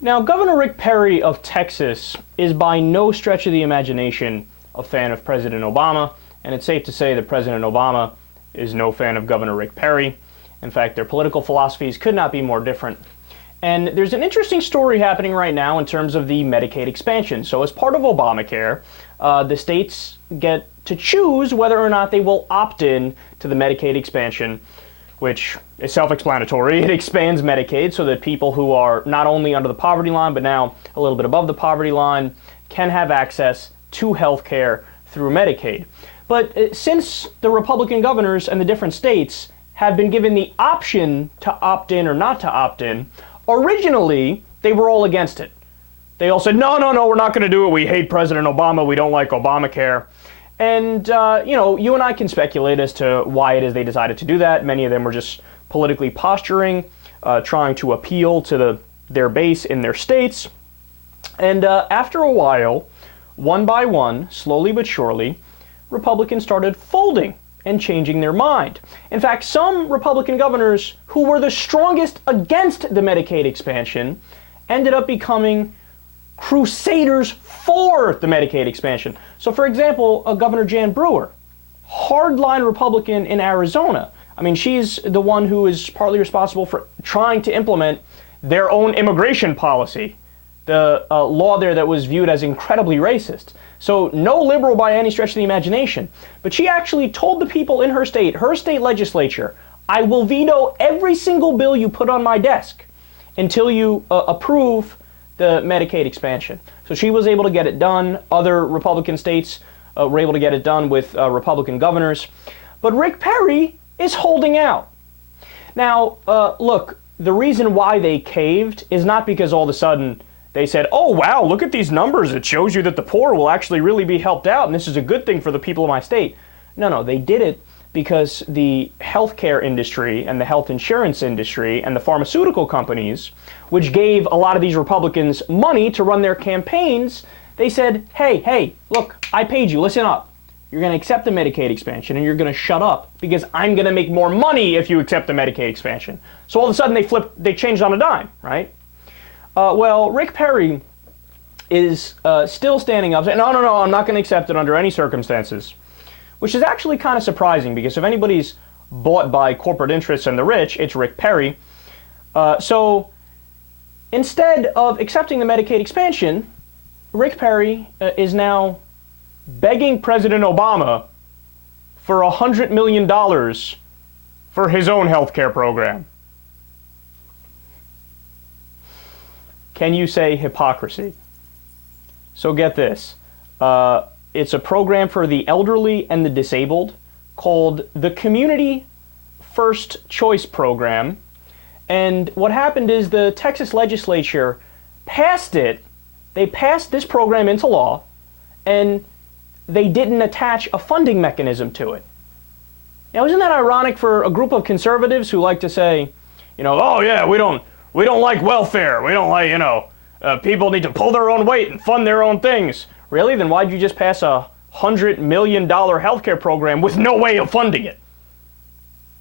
Now, Governor Rick Perry of Texas is by no stretch of the imagination a fan of President Obama, and it's safe to say that President Obama is no fan of Governor Rick Perry. In fact, their political philosophies could not be more different. And there's an interesting story happening right now in terms of the Medicaid expansion. So as part of Obamacare, the states get to choose whether or not they will opt in to the Medicaid expansion, which is self-explanatory. It expands Medicaid so that people who are not only under the poverty line, but now a little bit above the poverty line, can have access to health care through Medicaid. But since the Republican governors and the different states have been given the option to opt in or not to opt in, originally they were all against it. They all said, no, we're not going to do it. We hate President Obama. We don't like Obamacare. And, you and I can speculate as to why it is they decided to do that. Many of them were just politically posturing, trying to appeal to their base in their states. And after a while, one by one, slowly but surely, Republicans started folding and changing their mind. In fact, some Republican governors who were the strongest against the Medicaid expansion ended up becoming crusaders for the Medicaid expansion. So, for example, Governor Jan Brewer, hardline Republican in Arizona. I mean, she's the one who is partly responsible for trying to implement their own immigration policy, the law there that was viewed as incredibly racist. So no liberal by any stretch of the imagination. But she actually told the people in her state legislature, I will veto every single bill you put on my desk until you approve the Medicaid expansion. So she was able to get it done. Other Republican states were able to get it done with Republican governors. But Rick Perry is holding out. Now, look, the reason why they caved is not because all of a sudden they said, oh, wow, look at these numbers. It shows you that the poor will actually really be helped out, and this is a good thing for the people of my state. No, they did it because the healthcare industry and the health insurance industry and the pharmaceutical companies, which gave a lot of these Republicans money to run their campaigns, they said, hey, look, I paid you, listen up. You're going to accept the Medicaid expansion and you're going to shut up because I'm going to make more money if you accept the Medicaid expansion. So all of a sudden they changed on a dime, right? Well, Rick Perry is still standing up saying, no, I'm not going to accept it under any circumstances, which is actually kind of surprising because if anybody's bought by corporate interests and the rich, it's Rick Perry. So instead of accepting the Medicaid expansion, Rick Perry is now begging President Obama for $100 million for his own health care program. Can you say hypocrisy? So get this. It's a program for the elderly and the disabled called the Community First Choice Program. And what happened is the Texas legislature passed it. They passed this program into law, and they didn't attach a funding mechanism to it. Now, isn't that ironic for a group of conservatives who like to say, oh yeah, we don't like welfare. We don't like, people need to pull their own weight and fund their own things. Really? Then why'd you just pass a $100 million healthcare program with no way of funding it?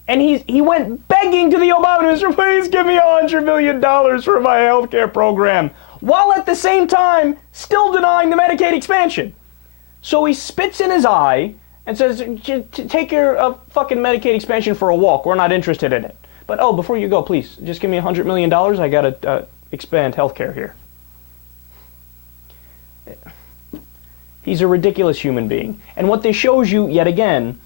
And he went begging to the Obama administration, please give me $100 million for my healthcare program, while at the same time still denying the Medicaid expansion. So he spits in his eye and says, take your fucking Medicaid expansion for a walk. We're not interested in it. But, oh, before you go, please, just give me $100 million. I got to expand healthcare here. He's a ridiculous human being. And what this shows you, yet again,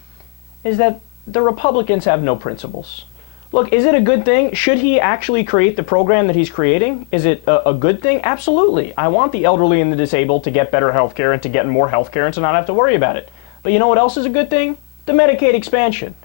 is that the Republicans have no principles. Look, is it a good thing? Should he actually create the program that he's creating? Is it a good thing? Absolutely. I want the elderly and the disabled to get better health care and to get more health care and to not have to worry about it. But you know what else is a good thing? The Medicaid expansion.